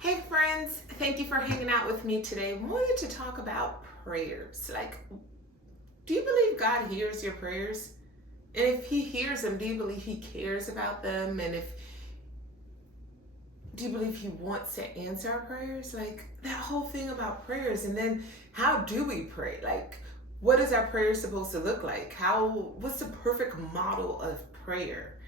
Hey friends, thank you for hanging out with me today. I wanted to talk about prayers. Do you believe God hears your prayers? And if He hears them, do you believe He cares about them? And if do you believe He wants to answer our prayers? Like that whole thing about prayers. And then how do we pray? What is our prayer supposed to look like? What's the perfect model of prayer?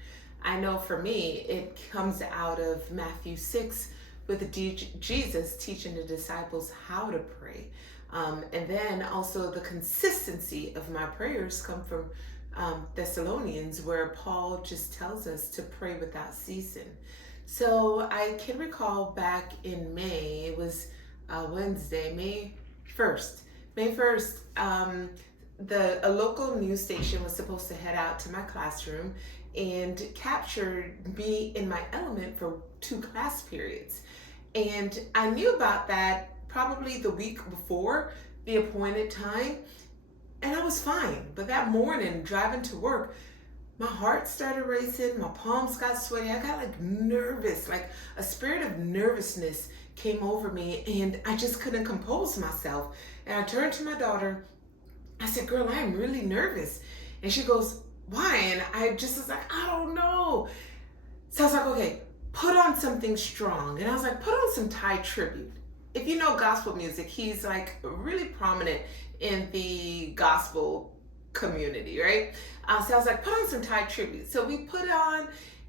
I know for me, it comes out of Matthew 6 with Jesus teaching the disciples how to pray. And then also the consistency of my prayers come from Thessalonians, where Paul just tells us to pray without ceasing. So I can recall back in May, it was Wednesday, May 1st. May 1st, a local news station was supposed to head out to my classroom and capture me in my element for 2 class periods. And I knew about that probably the week before the appointed time, and I was fine. But that morning, driving to work, my heart started racing, my palms got sweaty, I got nervous, a spirit of nervousness came over me, and I just couldn't compose myself. And I turned to my daughter, I said, "Girl, I'm really nervous." And she goes, "Why?" And I just was like, "I don't know." So I was like, "Okay, put on something strong." And I was like, "Put on some Thai tribute." If you know gospel music, he's really prominent in the gospel community, right? So I was like, "Put on some Thai tribute." So we put it on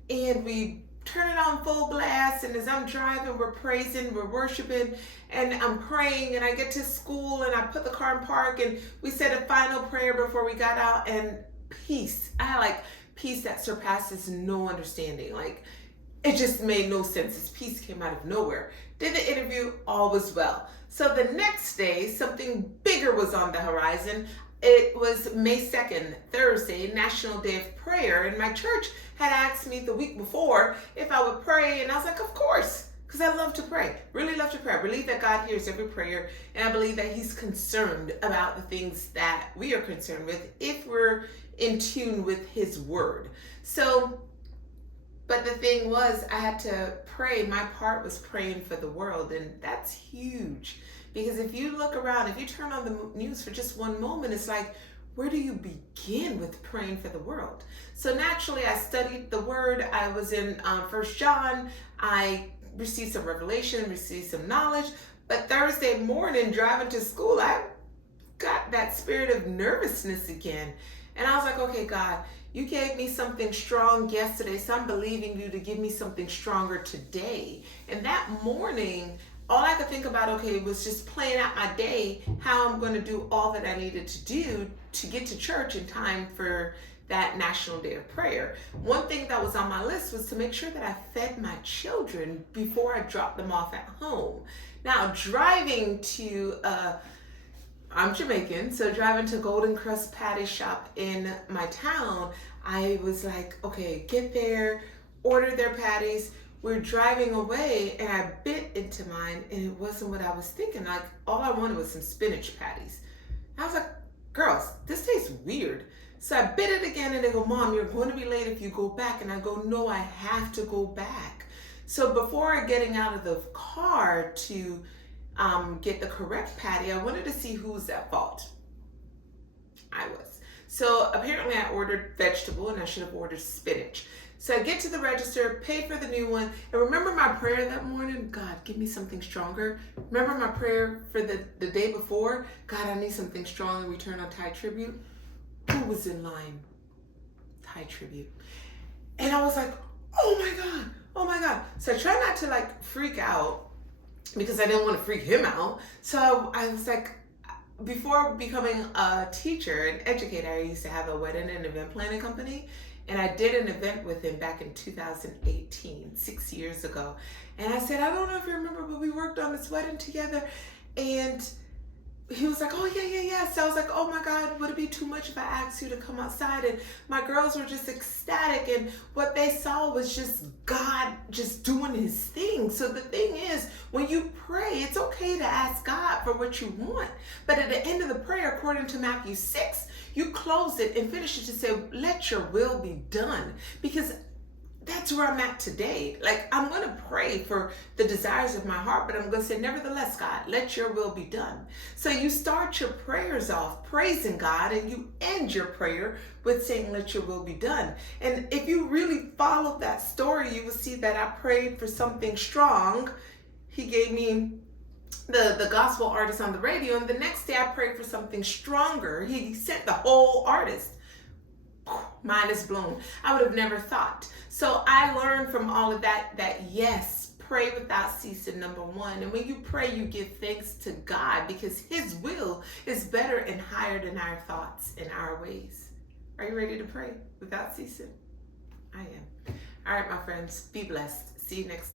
and we turn it on full blast. And as I'm driving, we're praising, we're worshiping, and I'm praying. And I get to school and I put the car in park and we said a final prayer before we got out. And peace. I had peace that surpasses no understanding. It just made no sense. This peace came out of nowhere. Did the interview, all was well. So the next day, something bigger was on the horizon. It was May 2nd, Thursday, National Day of Prayer, and my church had asked me the week before if I would pray, and I was like, of course, because I love to pray, really love to pray. I believe that God hears every prayer, and I believe that He's concerned about the things that we are concerned with if we're in tune with His Word. But the thing was, I had to pray. My part was praying for the world, and that's huge. Because if you look around, if you turn on the news for just one moment, it's where do you begin with praying for the world? So naturally, I studied the Word. I was in 1 John. I received some revelation, received some knowledge. But Thursday morning, driving to school, I got that spirit of nervousness again. And I was like, okay, God, you gave me something strong yesterday, so I'm believing you to give me something stronger today. And that morning, all I could think about, was just playing out my day, how I'm going to do all that I needed to do to get to church in time for that National Day of Prayer. One thing that was on my list was to make sure that I fed my children before I dropped them off at home. Now, driving to I'm Jamaican, so driving to Golden Crust Patty Shop in my town, I was like, okay, get there, order their patties. We're driving away, and I bit into mine, and it wasn't what I was thinking. All I wanted was some spinach patties. I was like, girls, this tastes weird. So I bit it again, and they go, "Mom, you're going to be late if you go back." And I go, "No, I have to go back." So before getting out of the car to get the correct patty, I wanted to see who was at fault. I was. So apparently I ordered vegetable and I should have ordered spinach. So I get to the register, pay for the new one, and remember my prayer that morning? God, give me something stronger. Remember my prayer for the day before? God, I need something strong in return on Thai tribute. Who was in line? Thai tribute. And I was like, oh my God, oh my God. So I try not to freak out, because I didn't want to freak him out. So I was like, before becoming a teacher, an educator, I used to have a wedding and event planning company. And I did an event with him back in 2018, 6 years ago. And I said, I don't know if you remember, but we worked on this wedding together. And he was like, oh, yeah. So I was like, oh my God, would it be too much if I asked you to come outside? And my girls were just ecstatic. And what they saw was just God just doing His thing. So the thing is, when you pray, it's okay to ask God for what you want. But at the end of the prayer, according to Matthew 6, you close it and finish it to say, let your will be done. Because that's where I'm at today. Like, I'm going to pray for the desires of my heart, but I'm going to say, nevertheless, God, let your will be done. So you start your prayers off praising God, and you end your prayer with saying, let your will be done. And if you really follow that story, you will see that I prayed for something strong. He gave me the gospel artist on the radio, and the next day I prayed for something stronger. He sent the whole artist. Mind is blown. I would have never thought. So I learned from all of that yes, pray without ceasing, number one. And when you pray, you give thanks to God, because his will is better and higher than our thoughts and our ways. Are you ready to pray without ceasing? I am. All right, my friends, be blessed. See you next time.